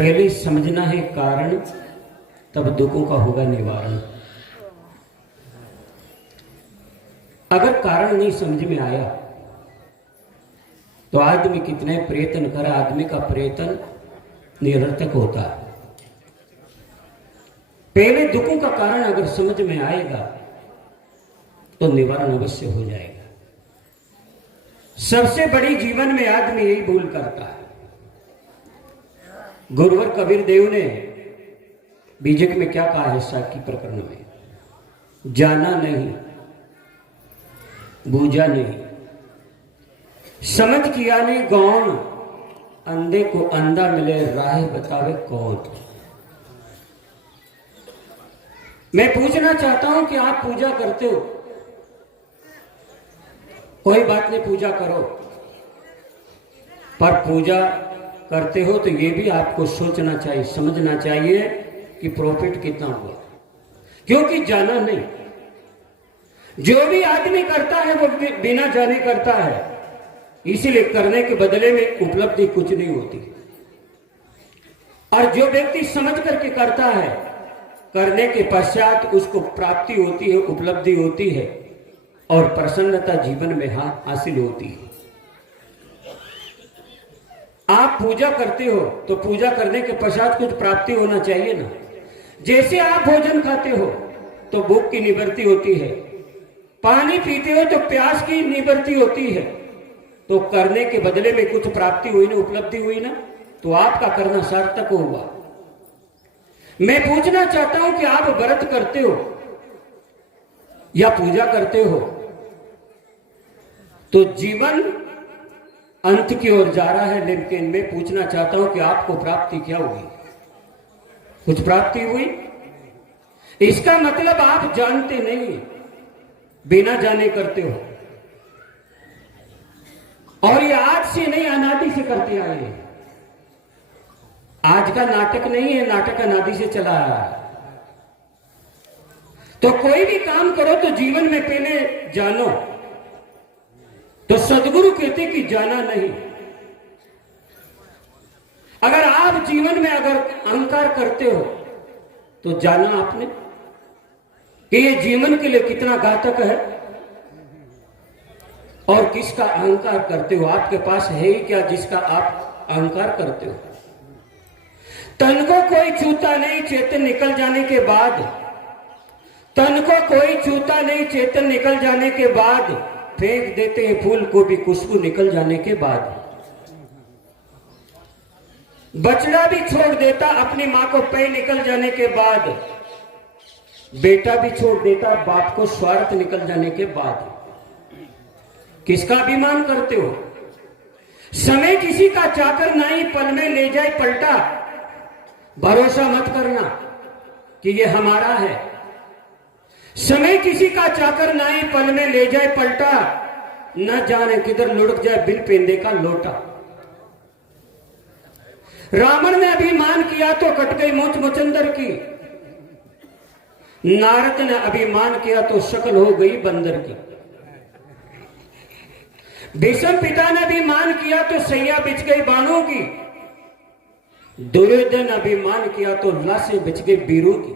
पहले समझना है कारण, तब दुखों का होगा निवारण। अगर कारण नहीं समझ में आया तो आदमी कितने प्रयत्न करे, आदमी का प्रयत्न निरर्थक होता है। पहले दुखों का कारण अगर समझ में आएगा तो निवारण अवश्य हो जाएगा। सबसे बड़ी जीवन में आदमी यही भूल करता है। गुरुवर कबीर देव ने बीजक में क्या कहा है साकी प्रकरण में? जाना नहीं, बूझा नहीं, समझ किया नहीं गौण, अंधे को अंधा मिले राह बतावे कौन। मैं पूछना चाहता हूं कि आप पूजा करते हो, कोई बात नहीं, पूजा करो, पर पूजा करते हो तो ये भी आपको सोचना चाहिए, समझना चाहिए कि प्रॉफिट कितना हुआ, क्योंकि जाना नहीं। जो भी आदमी करता है वो बिना जाने करता है, इसीलिए करने के बदले में उपलब्धि कुछ नहीं होती। और जो व्यक्ति समझ करके करता है, करने के पश्चात उसको प्राप्ति होती है, उपलब्धि होती है और प्रसन्नता जीवन में हासिल होती है। आप पूजा करते हो तो पूजा करने के पश्चात कुछ प्राप्ति होना चाहिए ना। जैसे आप भोजन खाते हो तो भूख की निवृत्ति होती है, पानी पीते हो तो प्यास की निवृत्ति होती है, तो करने के बदले में कुछ प्राप्ति हुई ना, उपलब्धि हुई ना, तो आपका करना सार्थक हुआ। मैं पूछना चाहता हूं कि आप व्रत करते हो या पूजा करते हो तो जीवन अंत की ओर जा रहा है, लेकिन मैं पूछना चाहता हूं कि आपको प्राप्ति क्या हुई? कुछ प्राप्ति हुई? इसका मतलब आप जानते नहीं, बिना जाने करते हो। और ये आज से नहीं, अनादि से करते आए हैं। आज का नाटक नहीं है, नाटक अनादि से चला आ रहा है। तो कोई भी काम करो तो जीवन में पहले जानो। तो सदगुरु कहते कि जाना नहीं। अगर आप जीवन में अगर अहंकार करते हो तो जाना आपने कि ये जीवन के लिए कितना घातक है। और किसका अहंकार करते हो? आपके पास है ही क्या जिसका आप अहंकार करते हो? तन को कोई छूता नहीं चेतन निकल जाने के बाद, तन को कोई छूता नहीं चेतन निकल जाने के बाद, फेंक देते हैं फूल को भी खुशबू निकल जाने के बाद। बछड़ा भी छोड़ देता अपनी मां को पैर निकल जाने के बाद, बेटा भी छोड़ देता बाप को स्वार्थ निकल जाने के बाद। किसका अभिमान करते हो? समय किसी का चाकर नहीं, पल में ले जाए पलटा। भरोसा मत करना कि ये हमारा है। समय किसी का चाकर नहीं, पल में ले जाए पलटा। न जाने किधर लुढ़क जाए बिन पेंदे का लोटा। रावण ने अभिमान किया तो कट गई मोच मुचंदर की। नारद ने अभिमान किया तो शक्ल हो गई बंदर की। भीष्म पिता ने अभिमान किया तो सैया बिछ गई बाणों की। दुर्योधन अभिमान किया तो लाशें बिछ गई वीरों की।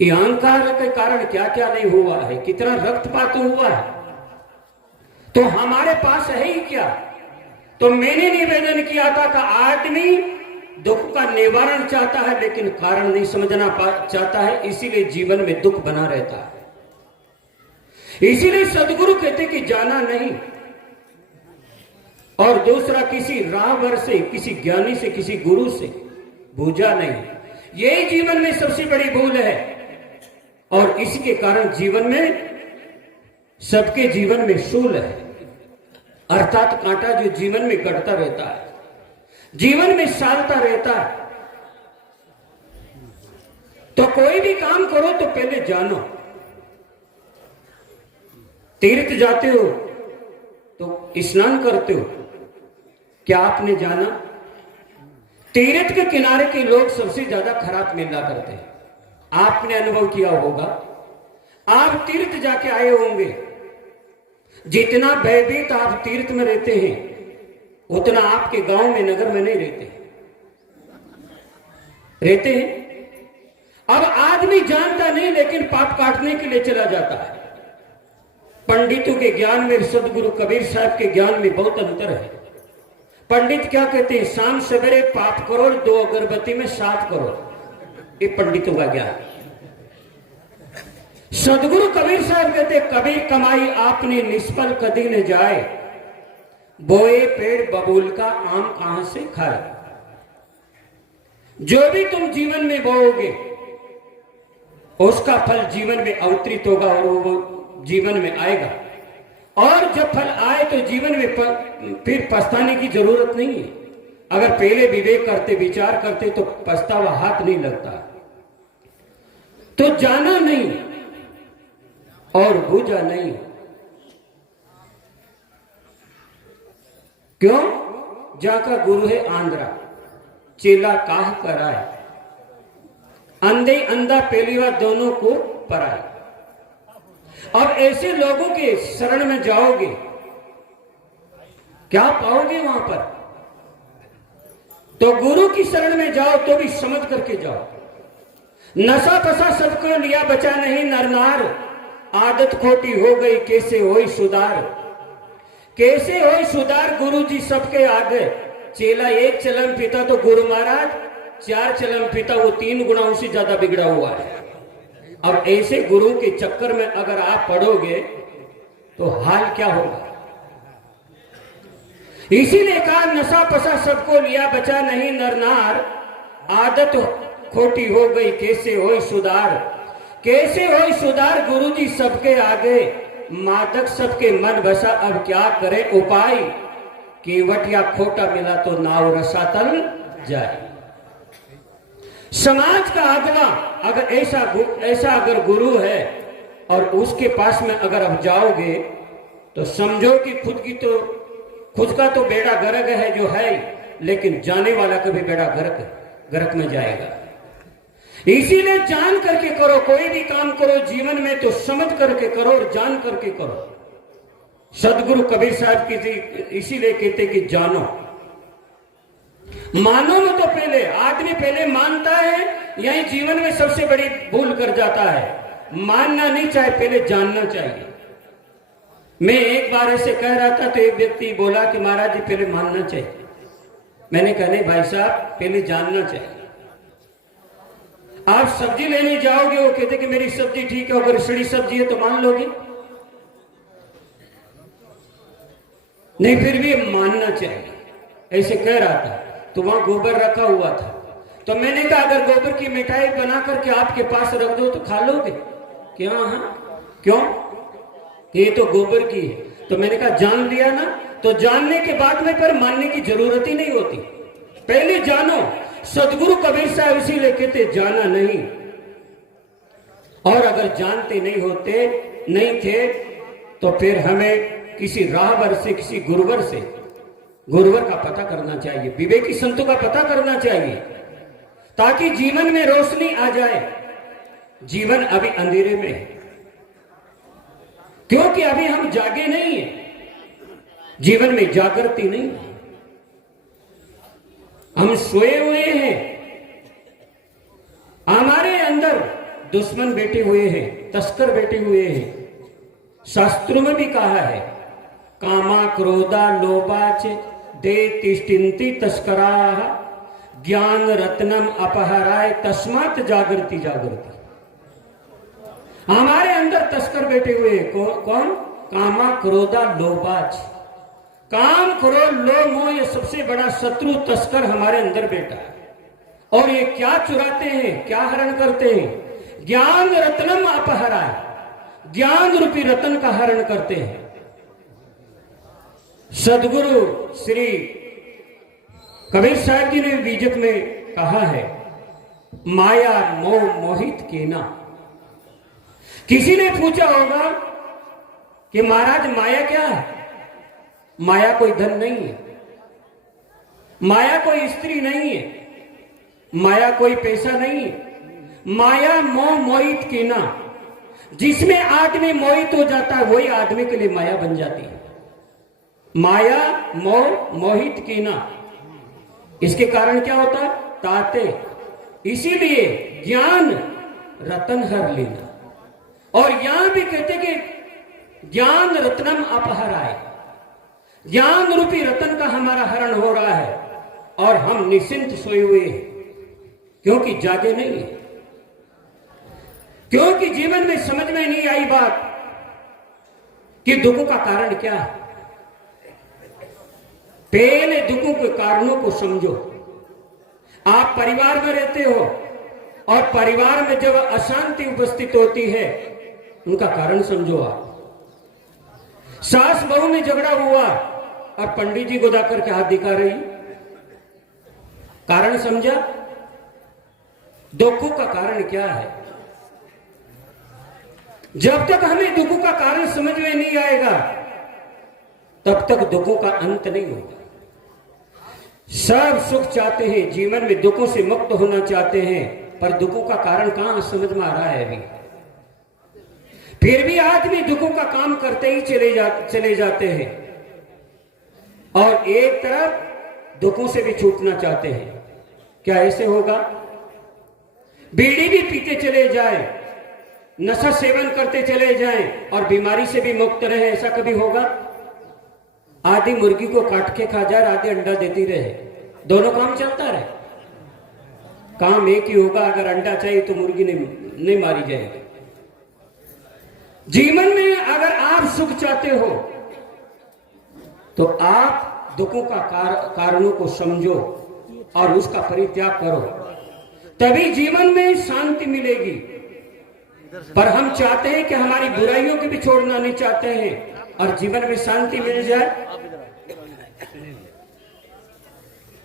ये अहंकार के कारण क्या क्या नहीं हुआ है, कितना रक्तपात हुआ है। तो हमारे पास है ही क्या? तो मैंने निवेदन किया था कि आदमी दुख का निवारण चाहता है लेकिन कारण नहीं समझना चाहता है, इसीलिए जीवन में दुख बना रहता है। इसीलिए सदगुरु कहते कि जाना नहीं। और दूसरा, किसी राहबर से, किसी ज्ञानी से, किसी गुरु से बूझा नहीं। यही जीवन में सबसे बड़ी भूल है। और इसके कारण जीवन में, सबके जीवन में शूल है, अर्थात कांटा जो जीवन में कटता रहता है, जीवन में सालता रहता है। तो कोई भी काम करो तो पहले जानो। तीर्थ जाते हो तो स्नान करते हो, क्या आपने जाना? तीर्थ के किनारे के लोग सबसे ज्यादा खराब निंदा करते हैं। आपने अनुभव किया होगा, आप तीर्थ जाके आए होंगे, जितना भयभीत आप तीर्थ में रहते हैं उतना आपके गांव में, नगर में नहीं रहते। रहते हैं। अब आदमी जानता नहीं लेकिन पाप काटने के लिए चला जाता है। पंडितों के ज्ञान में, सदगुरु कबीर साहब के ज्ञान में बहुत अंतर है। पंडित क्या कहते हैं? शाम सवेरे पाप करो, 2 अगरबत्ती में 7 करो। ये पंडितों का ज्ञान। सदगुरु कबीर साहब कहते, कबीर कमाई आपने निष्फल कदी न जाए, बोए पेड़ बबूल का आम कहां से खाए। जो भी तुम जीवन में बोओगे उसका फल जीवन में अवतरित होगा और वो जीवन में आएगा। और जब फल आए तो जीवन में फिर पछताने की जरूरत नहीं है। अगर पहले विवेक करते, विचार करते तो पछतावा हाथ नहीं लगता। तो जाना नहीं और बूझा नहीं। क्यों? जाका गुरु है आंध्रा, चेला काह कराए, अंधे अंधा पहली बार दोनों को पराए। अब ऐसे लोगों के शरण में जाओगे, क्या पाओगे वहां पर? तो गुरु की शरण में जाओ तो भी समझ करके जाओ। नशा पसा सबको लिया बचा नहीं नरनार, आदत खोटी हो गई कैसे होई सुधार। कैसे होई सुधार? गुरु जी सबके आगे। चेला एक चलन पीता तो गुरु महाराज 4 चलन पीता, वो 3 गुणाओं से ज्यादा बिगड़ा हुआ है। अब ऐसे गुरु के चक्कर में अगर आप पड़ोगे तो हाल क्या होगा? इसीलिए कहा नशा पसा सबको लिया बचा नहीं नरनार, आदत खोटी हो गई कैसे होई सुधार। कैसे होई सुधार? गुरु जी सबके आगे, मादक सबके मन बसा अब क्या करे उपाय। केवट या खोटा मिला तो नाव रसातल जाए। समाज का अगला अगर ऐसा अगर गुरु है और उसके पास में अगर आप जाओगे तो समझो कि खुद का तो बेड़ा गर्क है जो है, लेकिन जाने वाला का भी बेड़ा गर्क में जाएगा। इसीलिए जान करके करो, कोई भी काम करो जीवन में तो समझ करके करो और जान करके करो। सदगुरु कबीर साहब की इसीलिए कहते कि जानो। मानो में तो पहले आदमी पहले मानता है, यही जीवन में सबसे बड़ी भूल कर जाता है। मानना नहीं चाहिए, पहले जानना चाहिए। मैं एक बार ऐसे कह रहा था तो एक व्यक्ति बोला कि महाराज जी पहले मानना चाहिए। मैंने कहा नहीं भाई साहब, पहले जानना चाहिए। आप सब्जी लेने जाओगे, वो कहते कि मेरी सब्जी ठीक है, अगर सड़ी सब्जी है तो मान लोगे नहीं, फिर भी मानना चाहिए। ऐसे कह रहा था तो वहां गोबर रखा हुआ था, तो मैंने कहा अगर गोबर की मिठाई बना करके आपके पास रख दो तो खा लोगे क्या? हाँ, क्यों? ये तो गोबर की है। तो मैंने कहा जान लिया ना, तो जानने के बाद में पर मानने की जरूरत ही नहीं होती, पहले जानो। सदगुरु कबीर साहब इसीलिए कहते जाना नहीं। और अगर जानते नहीं थे तो फिर हमें किसी राहबर से, किसी गुरुवर का पता करना चाहिए, विवेकी संतों का पता करना चाहिए, ताकि जीवन में रोशनी आ जाए। जीवन अभी अंधेरे में है क्योंकि अभी हम जागे नहीं है, जीवन में जागृति नहीं है, हम सोए हुए हैं। हमारे अंदर दुश्मन बैठे हुए हैं, तस्कर बैठे हुए हैं। शास्त्रों में भी कहा है कामा क्रोधा लोभाच दे तिष्ठन्ति तस्करा ज्ञान रत्नम अपहराय तस्मात् जागृति जागृति। हमारे अंदर तस्कर बैठे हुए हैं। कौन? कामा क्रोधा लोभाच। काम, क्रोध, लोभ, मोह, ये सबसे बड़ा शत्रु तस्कर हमारे अंदर बैठा है। और ये क्या चुराते हैं, क्या हरण करते हैं? ज्ञान रत्नम अपहराय, ज्ञान रूपी रत्न का हरण करते हैं। सदगुरु श्री कबीर साहब जी ने बीजक में कहा है माया मोह मोहित कीना। किसी ने पूछा होगा कि महाराज माया क्या है? माया कोई धन नहीं है, माया कोई स्त्री नहीं है, माया कोई पैसा नहीं है। माया मोह मोहित कीना, जिसमें आदमी मोहित हो जाता है वही आदमी के लिए माया बन जाती है। माया मोह मोहित कीना, इसके कारण क्या होता है? ताते इसीलिए ज्ञान रतन हर लेना। और यहां भी कहते कि ज्ञान रत्नम अपहराय, ज्ञान रूपी रतन का हमारा हरण हो रहा है और हम निश्चिंत सोए हुए हैं, क्योंकि जागे नहीं है, क्योंकि जीवन में समझ में नहीं आई बात कि दुखों का कारण क्या है। पहले दुखों के कारणों को समझो। आप परिवार में रहते हो और परिवार में जब अशांति उपस्थित होती है उनका कारण समझो। आप सास बहू में झगड़ा हुआ और पंडित जी गोदा करके हाथ दिखा रही, कारण समझा? दुखों का कारण क्या है? जब तक हमें दुखों का कारण समझ में नहीं आएगा तब तक दुखों का अंत नहीं होगा। सब सुख चाहते हैं, जीवन में दुखों से मुक्त होना चाहते हैं, पर दुखों का कारण कहां समझ में आ रहा है अभी। फिर भी आदमी दुखों का काम करते ही चले जाते हैं और एक तरफ दुखों से भी छूटना चाहते हैं। क्या ऐसे होगा? बीड़ी भी पीते चले जाएं, नशा सेवन करते चले जाएं और बीमारी से भी मुक्त रहे, ऐसा कभी होगा? आधी मुर्गी को काट के खा जाए, आधी अंडा देती रहे, दोनों काम चलता रहे, काम एक ही होगा। अगर अंडा चाहिए तो मुर्गी नहीं मारी जाएगी। जीवन में अगर आप सुख चाहते हो तो आप दुखों का कारणों को समझो और उसका परित्याग करो, तभी जीवन में शांति मिलेगी। पर हम चाहते हैं कि हमारी बुराइयों को भी छोड़ना नहीं चाहते हैं और जीवन में शांति मिल जाए।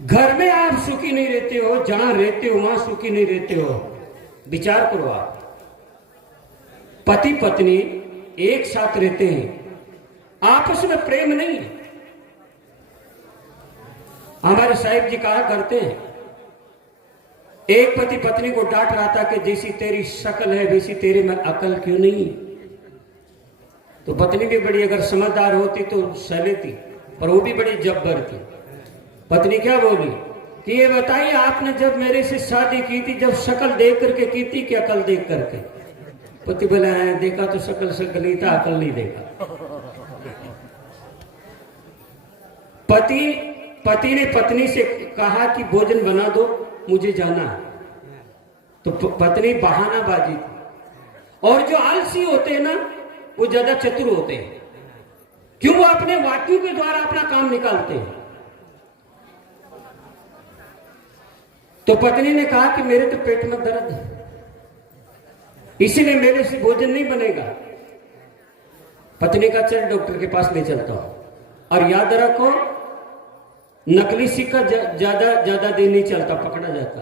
घर में आप सुखी नहीं रहते हो, जहां रहते हो वहां सुखी नहीं रहते हो। विचार करो, आप पति पत्नी एक साथ रहते हैं, आपस में प्रेम नहीं है। हमारे साहिब जी कहा करते हैं, एक पति पत्नी को डांट रहा था कि जैसी तेरी शक्ल है वैसी तेरे में अकल क्यों नहीं। तो पत्नी भी बड़ी अगर समझदार होती तो सह लेती, पर वो भी बड़ी जब्बर थी। पत्नी क्या बोली कि ये बताइए आपने जब मेरे से शादी की थी, जब शक्ल देख करके की थी कि अकल देख करके? पति बोला है देखा तो शक्ल ही था, अकल नहीं देखा। पति ने पत्नी से कहा कि भोजन बना दो, मुझे जाना है। तो पत्नी बहानाबाजी थी। और जो आलसी होते हैं ना वो ज्यादा चतुर होते हैं, क्यों? वो अपने वाक्यों के द्वारा अपना काम निकालते हैं। तो पत्नी ने कहा कि मेरे तो पेट में दर्द है, इसीलिए मेरे से भोजन नहीं बनेगा। पत्नी का चल डॉक्टर के पास ले चलता हूं। और याद रखो, नकली सिक्का ज्यादा दिन नहीं चलता, पकड़ा जाता,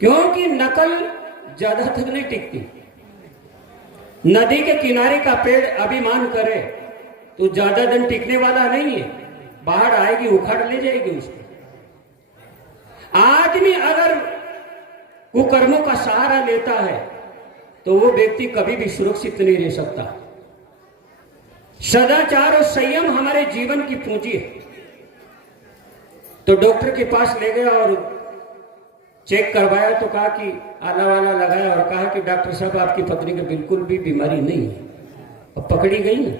क्योंकि नकल ज्यादा तक नहीं टिकती। नदी के किनारे का पेड़ अभिमान करे तो ज्यादा दिन टिकने वाला नहीं है, बाढ़ आएगी उखाड़ ले जाएगी उसको। आदमी अगर कुकर्मों का सहारा लेता है तो वो व्यक्ति कभी भी सुरक्षित नहीं रह सकता। सदाचार और संयम हमारे जीवन की पूंजी है। तो डॉक्टर के पास ले गया और चेक करवाया तो कहा कि आला वाला लगाया और कहा कि डॉक्टर साहब आपकी पत्नी को बिल्कुल भी बीमारी नहीं है। अब पकड़ी गई ना।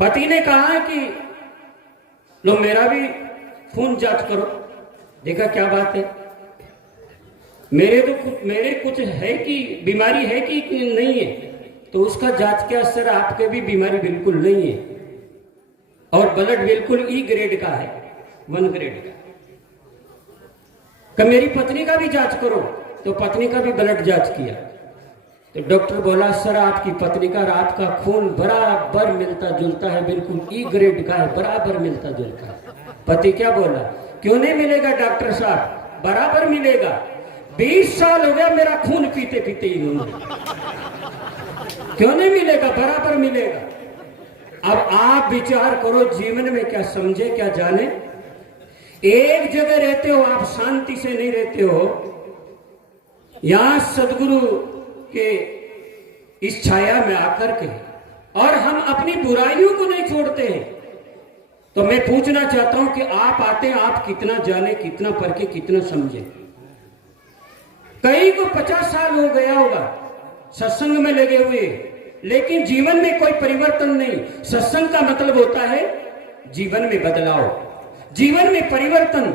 पति ने कहा कि लो मेरा भी खून जांच करो। देखा क्या बात है, मेरे कुछ है कि बीमारी है कि नहीं है। तो उसका जांच के असर आपके भी बीमारी बिल्कुल नहीं है और ब्लड बिल्कुल ई ग्रेड का है, 1 ग्रेड का। मेरी पत्नी का भी जांच करो। तो पत्नी का भी ब्लड जांच किया तो डॉक्टर बोला सर आपकी पत्नी का और आपका खून बराबर मिलता जुलता है, बिल्कुल ई ग्रेड का है, बराबर मिलता जुलता है। पति क्या बोला, क्यों नहीं मिलेगा डॉक्टर साहब, बराबर मिलेगा। 20 साल हो गया मेरा खून पीते पीते ही हूं, क्यों नहीं मिलेगा, बराबर मिलेगा। अब आप विचार करो, जीवन में क्या समझे क्या जाने। एक जगह रहते हो आप, शांति से नहीं रहते हो। यहां सदगुरु के इस छाया में आकर के और हम अपनी बुराइयों को नहीं छोड़ते हैं, तो मैं पूछना चाहता हूं कि आप आते हैं, आप कितना जाने, कितना परखे, कितना समझे। कई को 50 साल हो गया होगा सत्संग में लगे हुए, लेकिन जीवन में कोई परिवर्तन नहीं। सत्संग का मतलब होता है जीवन में बदलाव, जीवन में परिवर्तन।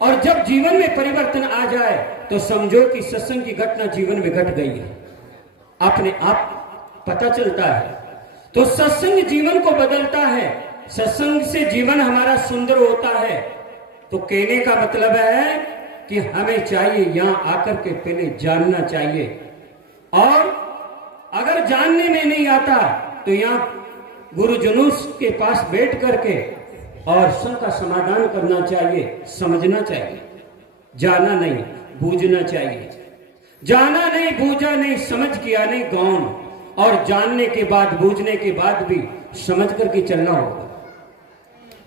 और जब जीवन में परिवर्तन आ जाए तो समझो कि सत्संग की घटना जीवन में घट गई है, अपने आप पता चलता है। तो सत्संग जीवन को बदलता है, सत्संग से जीवन हमारा सुंदर होता है। तो कहने का मतलब है कि हमें चाहिए यहां आकर के पहले जानना चाहिए, और अगर जानने में नहीं आता तो यहां गुरुजनों के पास बैठ करके और सबका समाधान करना चाहिए, समझना चाहिए। जाना नहीं, बूझना चाहिए। जाना नहीं, बूझा नहीं, समझ किया नहीं, गौण। और जानने के बाद, बूझने के बाद भी समझ करके चलना होगा।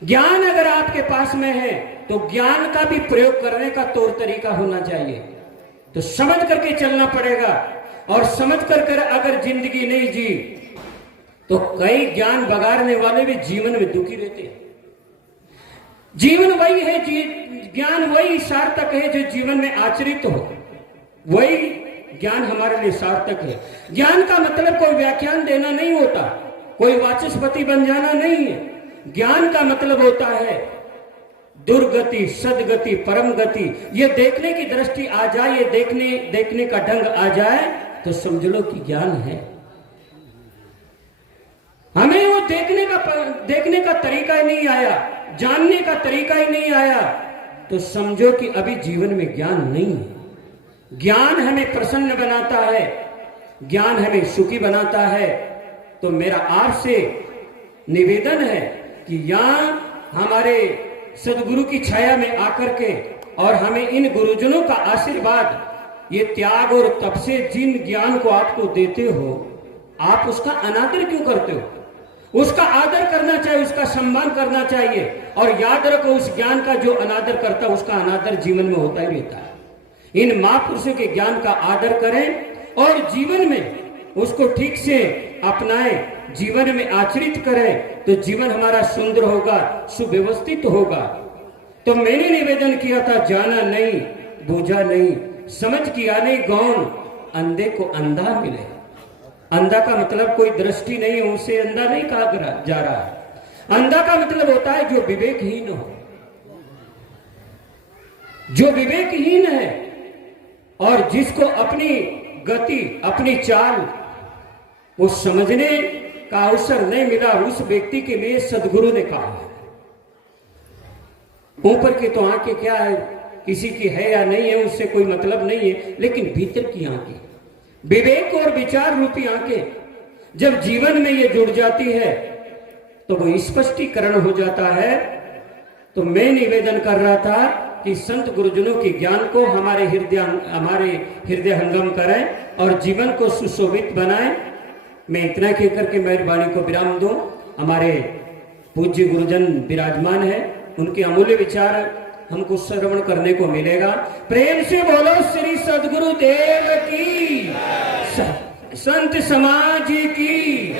ज्ञान अगर आपके पास में है तो ज्ञान का भी प्रयोग करने का तौर तरीका होना चाहिए। तो समझ करके चलना पड़ेगा, और समझ कर अगर जिंदगी नहीं जी तो कई ज्ञान बगाड़ने वाले भी जीवन में दुखी रहते हैं। जीवन वही है, ज्ञान वही सार्थक है जो जीवन में आचरित हो, वही ज्ञान हमारे लिए सार्थक है। ज्ञान का मतलब कोई व्याख्यान देना नहीं होता, कोई वाचस्पति बन जाना नहीं है। ज्ञान का मतलब होता है दुर्गति, सदगति, परम गति। ये देखने की दृष्टि आ जाए, ये देखने का ढंग आ जाए तो समझ लो कि ज्ञान है। हमें वो देखने का तरीका ही नहीं आया, जानने का तरीका ही नहीं आया, तो समझो कि अभी जीवन में ज्ञान नहीं है। ज्ञान हमें प्रसन्न बनाता है, ज्ञान हमें सुखी बनाता है। तो मेरा आपसे निवेदन है कि यहां हमारे सदगुरु की छाया में आकर के, और हमें इन गुरुजनों का आशीर्वाद, ये त्याग और तप से जिन ज्ञान को आपको देते हो, आप उसका अनादर क्यों करते हो? उसका आदर करना चाहिए, उसका सम्मान करना चाहिए। और याद रखो, उस ज्ञान का जो अनादर करता है उसका अनादर जीवन में होता ही रहता है। इन महापुरुषों के ज्ञान का आदर करें और जीवन में उसको ठीक से अपनाएं, जीवन में आचरित करें, तो जीवन हमारा सुंदर होगा, सुव्यवस्थित होगा। तो मैंने निवेदन किया था, जाना नहीं, बूझा नहीं, समझ किया नहीं, गौण। अंधे को अंधा मिले। अंधा का मतलब कोई दृष्टि नहीं है, उसे अंधा नहीं कहा जा रहा है। अंधा का मतलब होता है जो विवेकहीन हो, जो विवेकहीन है, और जिसको अपनी गति, अपनी चाल वो समझने का अवसर नहीं मिला, उस व्यक्ति के लिए सदगुरु ने कहा है, ऊपर की तो आंखें क्या है, किसी की है या नहीं है उससे कोई मतलब नहीं है, लेकिन भीतर की आंखें, विवेक और विचार रूपी आंखें, जब जीवन में ये जुड़ जाती है तो वो स्पष्टीकरण हो जाता है। तो मैं निवेदन कर रहा था कि संत गुरुजनों के ज्ञान को हमारे हृदय हंगम करें और जीवन को सुशोभित बनाएं। मैं इतना कह करके मेरी वाणी को विराम दूं। हमारे पूज्य गुरुजन विराजमान है, उनके अमूल्य विचार हमको श्रवण करने को मिलेगा। प्रेम से बोलो श्री सद्गुरु देव की, संत समाज की।